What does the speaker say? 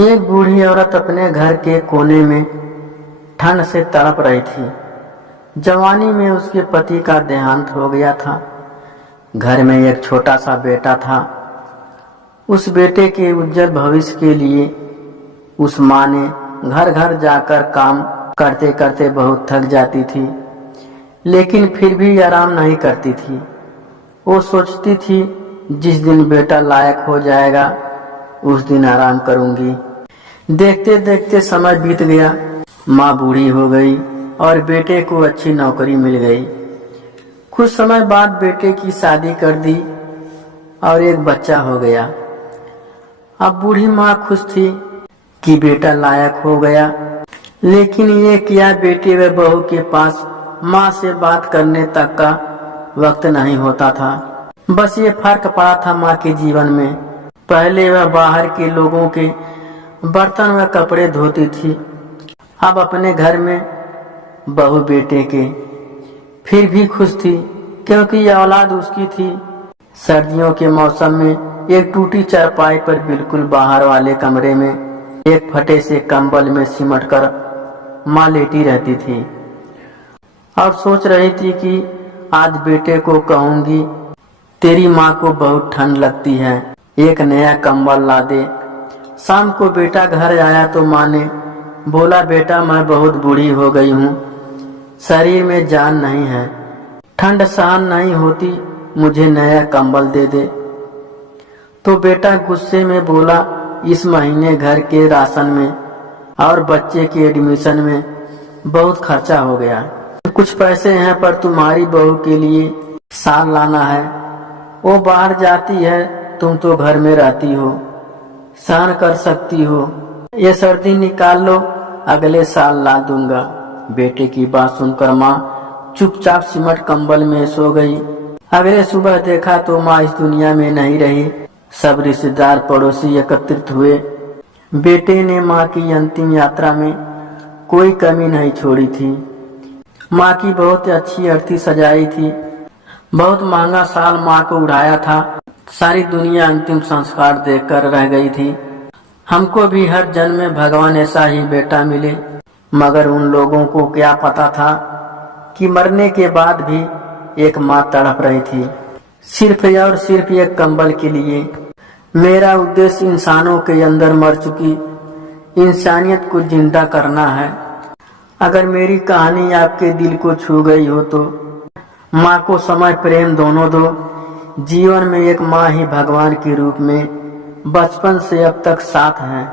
एक बूढ़ी औरत अपने घर के कोने में ठंड से तड़प रही थी। जवानी में उसके पति का देहांत हो गया था। घर में एक छोटा सा बेटा था। उस बेटे के उज्जवल भविष्य के लिए उस माँ ने घर घर जाकर काम करते करते बहुत थक जाती थी, लेकिन फिर भी आराम नहीं करती थी। वो सोचती थी जिस दिन बेटा लायक हो जाएगा उस दिन आराम करूंगी। देखते देखते समय बीत गया। माँ बूढ़ी हो गई और बेटे को अच्छी नौकरी मिल गई। कुछ समय बाद बेटे की शादी कर दी और एक बच्चा हो गया। अब बूढ़ी माँ खुश थी कि बेटा लायक हो गया, लेकिन ये क्या बेटे व बहू के पास माँ से बात करने तक का वक्त नहीं होता था। बस ये फर्क पड़ा था माँ के जीवन में। पहले वह बाहर के लोगों के बर्तन व कपड़े धोती थी, अब अपने घर में बहू बेटे के। फिर भी खुश थी क्योंकि यह औलाद उसकी थी। सर्दियों के मौसम में एक टूटी चारपाई पर बिल्कुल बाहर वाले कमरे में एक फटे से कंबल में सिमट कर माँ लेटी रहती थी और सोच रही थी कि आज बेटे को कहूंगी, तेरी माँ को बहुत ठंड लगती है, एक नया कंबल ला दे। शाम को बेटा घर आया तो माँ ने बोला, बेटा मैं बहुत बूढ़ी हो गई हूँ, शरीर में जान नहीं है, ठंड सहन नहीं होती, मुझे नया कंबल दे दे। तो बेटा गुस्से में बोला, इस महीने घर के राशन में और बच्चे के एडमिशन में बहुत खर्चा हो गया। कुछ पैसे हैं पर तुम्हारी बहू के लिए साल लाना है। वो बाहर जाती है, तुम तो घर में रहती हो, सहन कर सकती हो। ये सर्दी निकाल लो, अगले साल ला दूंगा। बेटे की बात सुनकर माँ चुपचाप सिमट कंबल में सो गई। अगले सुबह देखा तो माँ इस दुनिया में नहीं रही। सब रिश्तेदार पड़ोसी एकत्रित हुए। बेटे ने माँ की अंतिम यात्रा में कोई कमी नहीं छोड़ी थी। माँ की बहुत अच्छी अर्थी सजाई थी। बहुत महंगा साल माँ को उड़ाया था। सारी दुनिया अंतिम संस्कार देखकर रह गई थी। हमको भी हर जन्म में भगवान ऐसा ही बेटा मिले, मगर उन लोगों को क्या पता था कि मरने के बाद भी एक माँ तड़प रही थी, सिर्फ और सिर्फ एक कंबल के लिए। मेरा उद्देश्य इंसानों के अंदर मर चुकी इंसानियत को जिंदा करना है। अगर मेरी कहानी आपके दिल को छू गई हो तो माँ को समय प्रेम दोनों दो। जीवन में एक माँ ही भगवान के रूप में बचपन से अब तक साथ है।